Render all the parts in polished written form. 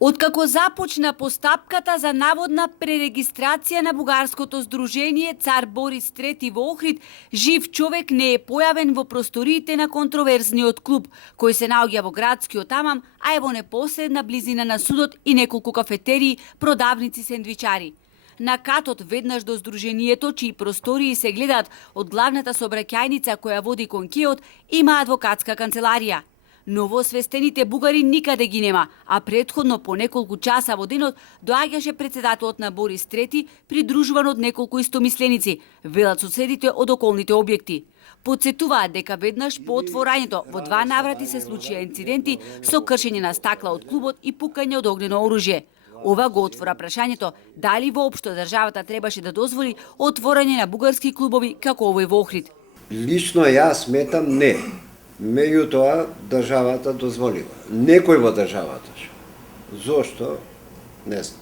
Откако започна постапката за наводна пререгистрација на бугарското здружение Цар Борис III во Охрид, жив човек не е појавен во просториите на контроверзниот клуб, кој се наоѓа во градскиот тамам, а е во непосредна близина на судот и неколку кафетерии, продавници, сендвичари. На катот веднаш до здружението, чии простории се гледаат од главната сообраќајница која води кон кеот, има адвокатска канцеларија. Новоосвестените бугари никаде ги нема, а претходно по неколку часа во денот доаѓаше председателот на Борис III, придружуван од неколку истомисленици, велат соседите од околните објекти. Подсетуваат дека веднаш по отворањето во 2 наврати се случија инциденти со кршење на стакла од клубот и пукање од огнено оружје. Ова го отвора прашањето дали воопшто државата требаше да дозволи отворање на бугарски клубови како овој во Охрид. Лично јас сметам не. Меѓутоа, државата дозволила. Некој во државата. Зошто? Не знам.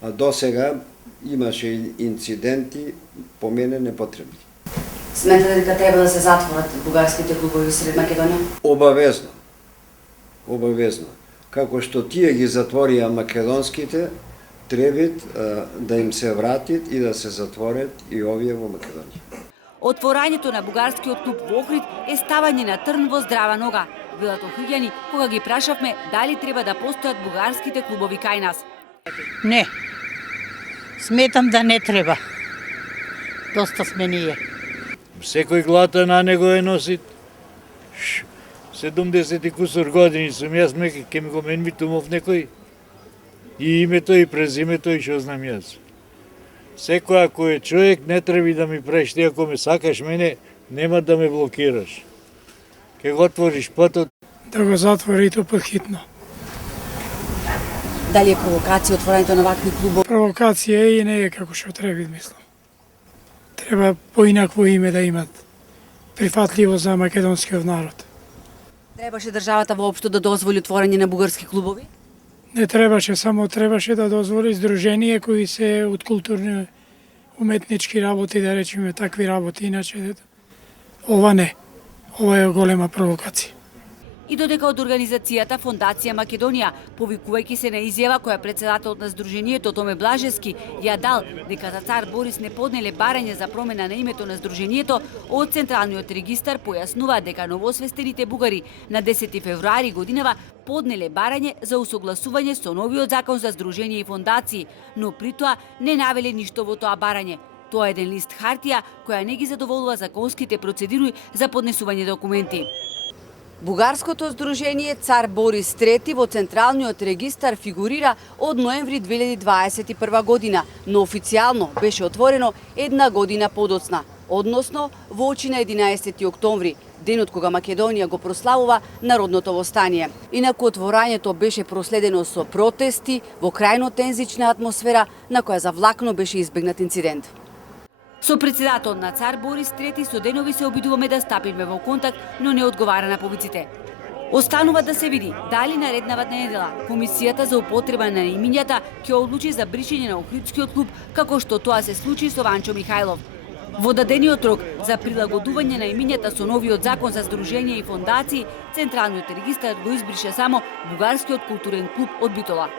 А досега имаше инциденти, по мене непотребни. Сметате дека треба да се затворат бугарските клубови сред Македонија? Обавезно. Обавезно. Како што тие ги затворија македонските, треба да им се вратит и да се затворат и овие во Македонија. Отворањето на бугарскиот клуб во Охрид е ставање на трн во здрава нога, велат охриѓани кога ги прашавме дали треба да постојат бугарските клубови кај нас. Не. Сметам да не треба. Доста сме ние. Секој глата на него е носит. 70 и кусор години сум јас, ке ми го менвитумов некој. И името и презимето и што знам јас. Секој ако е човек, не треба да ми правиш, ти ако ме сакаш мене, нема да ме блокираш. Ке го отвориш патот. Да го затвори то подхитно. Дали е провокација отворањето на вакви клубови? Провокација е и не е како што треба, мислам. Треба поинакво име да имат, прифатливо за македонскиот народ. Требаше државата воопшто да дозволи отворање на бугарски клубови? Не требаше, само требаше да дозволи здружение кои се од културни уметнички работи, да речеме такви работи, иначе ова не. Ова е голема провокација. И додека од организацијата Фондација Македонија, повикувајќи се на изјава која председателот на здружението Томе Блажевски ја дал дека за цар Борис не поднеле барање за промена на името на здружението, од Централниот регистар појаснува дека новоосвестените бугари на 10 февруари годинава поднеле барање за усогласување со новиот закон за здружение и фондации, но при тоа не навеле ништо во тоа барање. Тоа е еден лист хартија која не ги задоволува законските процедури за поднесување документи. Бугарското здружение Цар Борис III во Централниот регистар фигурира од ноември 2021 година, но официјално беше отворено 1 година подоцна, односно во очи на 11 октомври, денот кога Македонија го прославува народното востание. Инаку отворањето беше проследено со протести во крајно тензична атмосфера на која завлакно беше избегнат инцидент. Со председателот на цар Борис III со денови се обидуваме да стапиме во контакт, но не одговара на повиците. Останува да се види дали нареднавата недела Комисијата за употреба на имињата ќе одлучи за бришење на Охридскиот клуб, како што тоа се случи со Ванчо Михајлов. Во дадениот рок за прилагодување на имињата со новиот закон за здружение и фондации, Централниот регистар го избрише само Бугарскиот културен клуб од Битола.